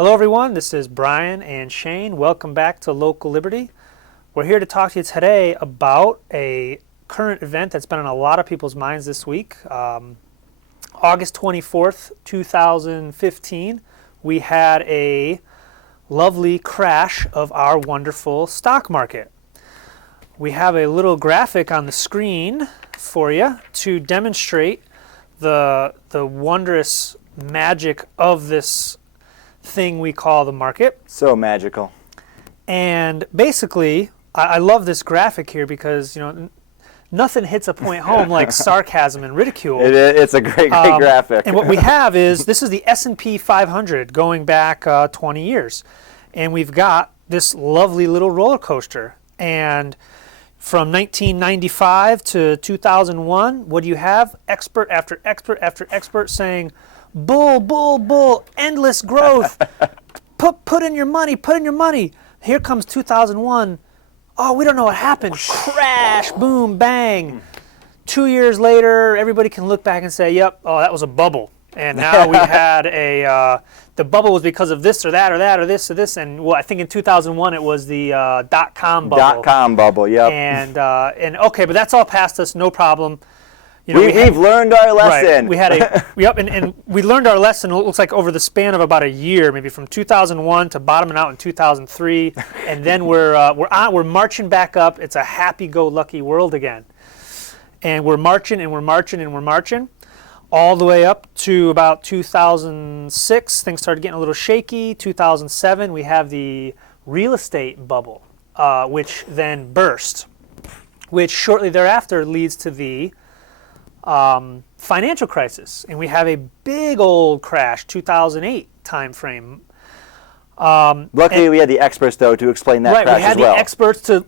Hello everyone, this is Brian and Shane. Welcome back to Local Liberty. We're here to talk to you today about a current event that's been on a lot of people's minds this week. August 24th, 2015, we had a lovely crash of our wonderful stock market. We have a little graphic on the screen for you to demonstrate the wondrous magic of this thing we call the market. So magical. And basically, I love this graphic here because, nothing hits a point home like sarcasm and ridicule. It's a great graphic. And what we have is, this is the S&P 500 going back 20 years. And we've got this lovely little roller coaster. And from 1995 to 2001, what do you have? Expert after expert after expert saying, bull, bull, bull, endless growth. Put in your money, put in your money. Here comes 2001. Oh, we don't know what happened. Crash, boom, bang. 2 years later, everybody can look back and say, yep, oh, that was a bubble. And now we had the bubble was because of this or that or that or this or this. And I think in 2001 it was the dot-com bubble. Dot-com bubble, yep. And okay, but that's all past us, no problem. We've learned our lesson. Right. We had and we learned our lesson. It looks like over the span of about a year, maybe from 2001 to bottoming out in 2003, and then we're marching back up. It's a happy-go-lucky world again, and we're marching and we're marching and we're marching, all the way up to about 2006. Things started getting a little shaky. 2007, we have the real estate bubble, which then burst, which shortly thereafter leads to the financial crisis, and we have a big old crash, 2008 time frame. Luckily, we had the experts though to explain that crash as well. Right, we had the experts to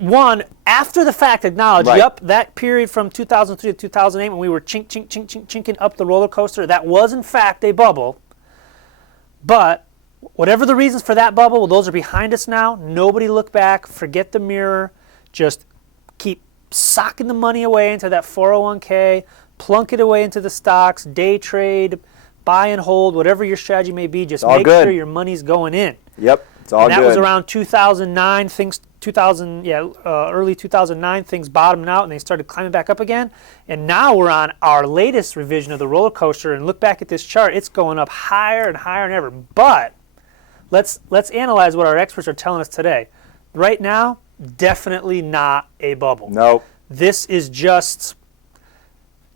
after the fact acknowledge, yep, that period from 2003 to 2008 when we were chinking up the roller coaster, that was in fact a bubble. But whatever the reasons for that bubble, well, those are behind us now. Nobody look back, forget the mirror, just keep socking the money away into that 401k. Plunk it away into the stocks, day trade, buy and hold, whatever your strategy may be. Just make sure your money's going in. Yep, it's all good. And that was around 2009. Early 2009, things bottomed out and they started climbing back up again. And now we're on our latest revision of the roller coaster. And look back at this chart; it's going up higher and higher than ever. But let's analyze what our experts are telling us today. Right now, definitely not a bubble. Nope. This is just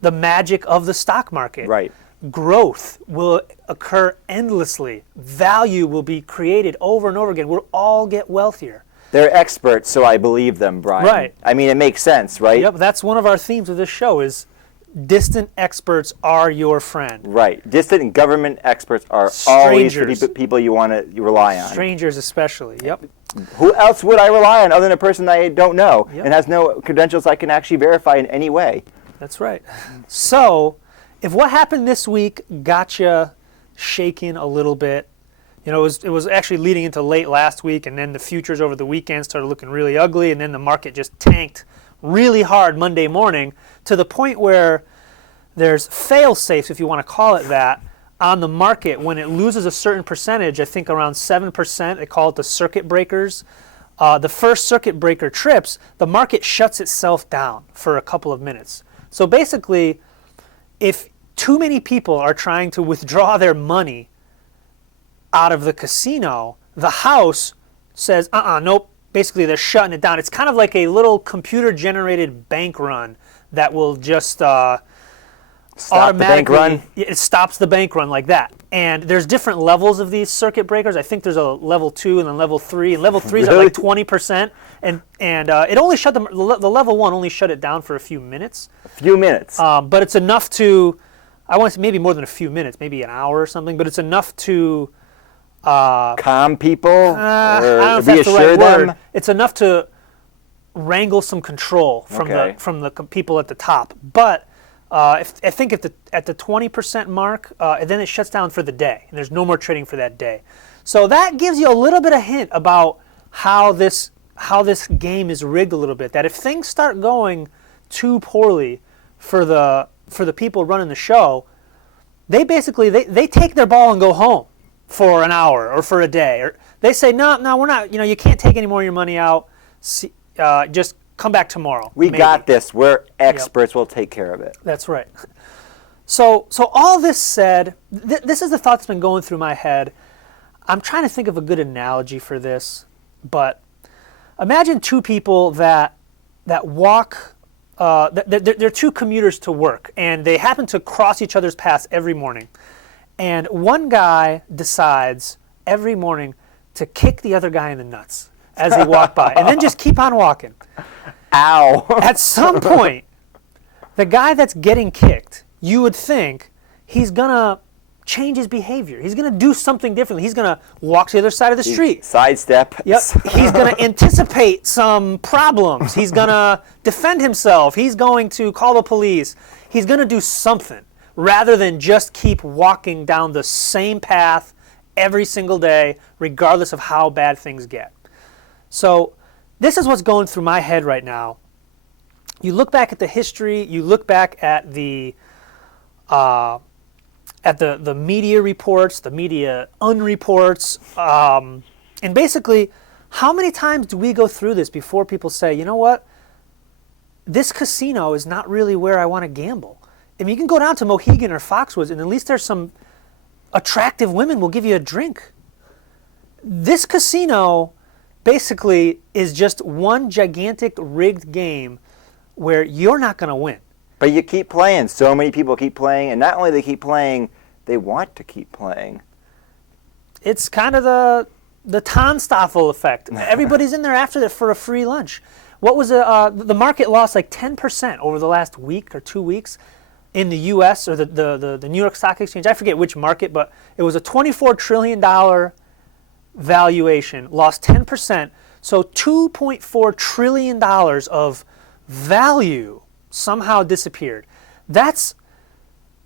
the magic of the stock market. Right. Growth will occur endlessly. Value will be created over and over again. We'll all get wealthier. They're experts, so I believe them, Brian. Right. I mean, it makes sense, right? Yep, that's one of our themes of this show is distant experts are your friend. Right. Distant government experts are always the people you want to rely on. Strangers especially, yep. Who else would I rely on other than a person I don't know and has no credentials I can actually verify in any way? That's right. So, if what happened this week got you shaking a little bit, it was actually leading into late last week, and then the futures over the weekend started looking really ugly, and then the market just tanked really hard Monday morning to the point where there's fail-safes, if you want to call it that, on the market when it loses a certain percentage, I think around 7%, they call it the circuit breakers. The first circuit breaker trips, the market shuts itself down for a couple of minutes. So basically, if too many people are trying to withdraw their money out of the casino, the house says, nope, basically they're shutting it down. It's kind of like a little computer-generated bank run that will just automatically, it stops the bank run like that. And there's different levels of these circuit breakers. I think there's a level 2 and then level 3. And level 3 is at like 20%. And it only shut the level 1 only shut it down for a few minutes. A few minutes. But it's enough to, I want to say maybe more than a few minutes, maybe an hour or something. But it's enough to calm people, I don't know if that's the right word. It's enough to wrangle some control from the people at the top. But I think at the 20% mark, then it shuts down for the day, and there's no more trading for that day. So that gives you a little bit of hint about how this game is rigged a little bit. That if things start going too poorly for the people running the show, they basically they take their ball and go home. for an hour or for a day. Or they say, no, we're not. You know, you can't take any more of your money out. Just come back tomorrow. We maybe. got this. We're experts. We'll take care of it. That's right. So all this said, this is the thought that's been going through my head. I'm trying to think of a good analogy for this, but imagine two people that walk. They're two commuters to work, and they happen to cross each other's paths every morning. And one guy decides every morning to kick the other guy in the nuts as they walk by, and then just keep on walking. Ow. At some point, the guy that's getting kicked, you would think he's going to change his behavior. He's going to do something differently. He's going to walk to the other side of the street. Sidestep. Yep. He's going to anticipate some problems. He's going to defend himself. He's going to call the police. He's going to do something rather than just keep walking down the same path every single day, regardless of how bad things get. So this is what's going through my head right now. You look back at the history, you look back at the media reports, the media unreports, and basically, how many times do we go through this before people say, you know what, this casino is not really where I want to gamble. I mean, you can go down to Mohegan or Foxwoods, and at least there's some attractive women will give you a drink. This casino basically is just one gigantic rigged game where you're not going to win. But you keep playing. So many people keep playing, and not only they keep playing, they want to keep playing. It's kind of the Tonstoffel effect. Everybody's in there after that for a free lunch. What was the market lost like 10% over the last week or 2 weeks in the U.S. or the New York Stock Exchange. I forget which market, but it was a $24 trillion valuation, lost 10%. So $2.4 trillion of value somehow disappeared.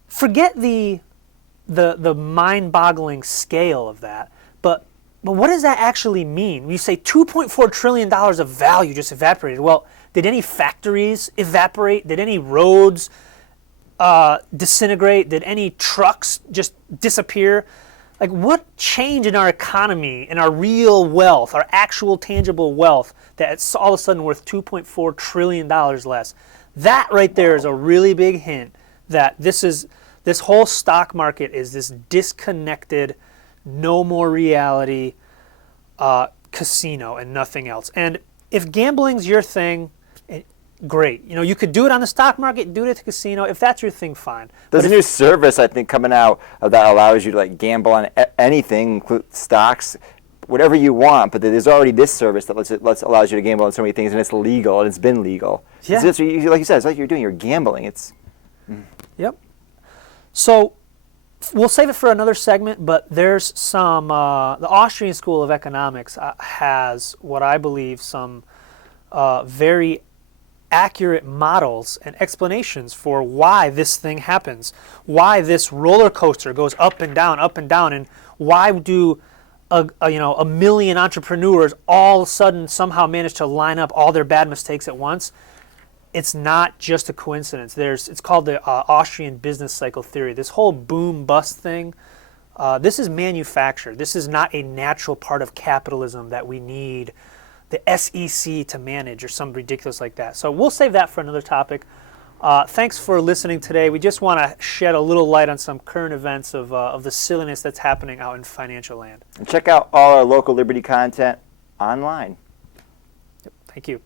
Forget the mind-boggling scale of that, but what does that actually mean? When you say $2.4 trillion of value just evaporated, well, did any factories evaporate? Did any roads disintegrate? Did any trucks just disappear? Like, what change in our economy, in our real wealth, our actual tangible wealth, that's all of a sudden worth $2.4 trillion less? That right there is a really big hint that this whole stock market is this disconnected, no more reality casino and nothing else. And if gambling's your thing, great. You know, you could do it on the stock market, do it at the casino. If that's your thing, fine. There's a new service, I think, coming out that allows you to like gamble on anything, include stocks, whatever you want. But there's already this service that allows you to gamble on so many things, and it's legal, and it's been legal. Yeah. Like you said, it's like you're gambling. Yep. So we'll save it for another segment, but there's some, the Austrian School of Economics has what I believe some very accurate models and explanations for why this thing happens, why this roller coaster goes up and down, and why do a million entrepreneurs all of a sudden somehow manage to line up all their bad mistakes at once. It's not just a coincidence. It's called the Austrian business cycle theory. This whole boom-bust thing, this is manufactured. This is not a natural part of capitalism that we need the SEC to manage or something ridiculous like that. So we'll save that for another topic. Thanks for listening today. We just want to shed a little light on some current events of the silliness that's happening out in financial land. And check out all our local Liberty content online. Yep, thank you.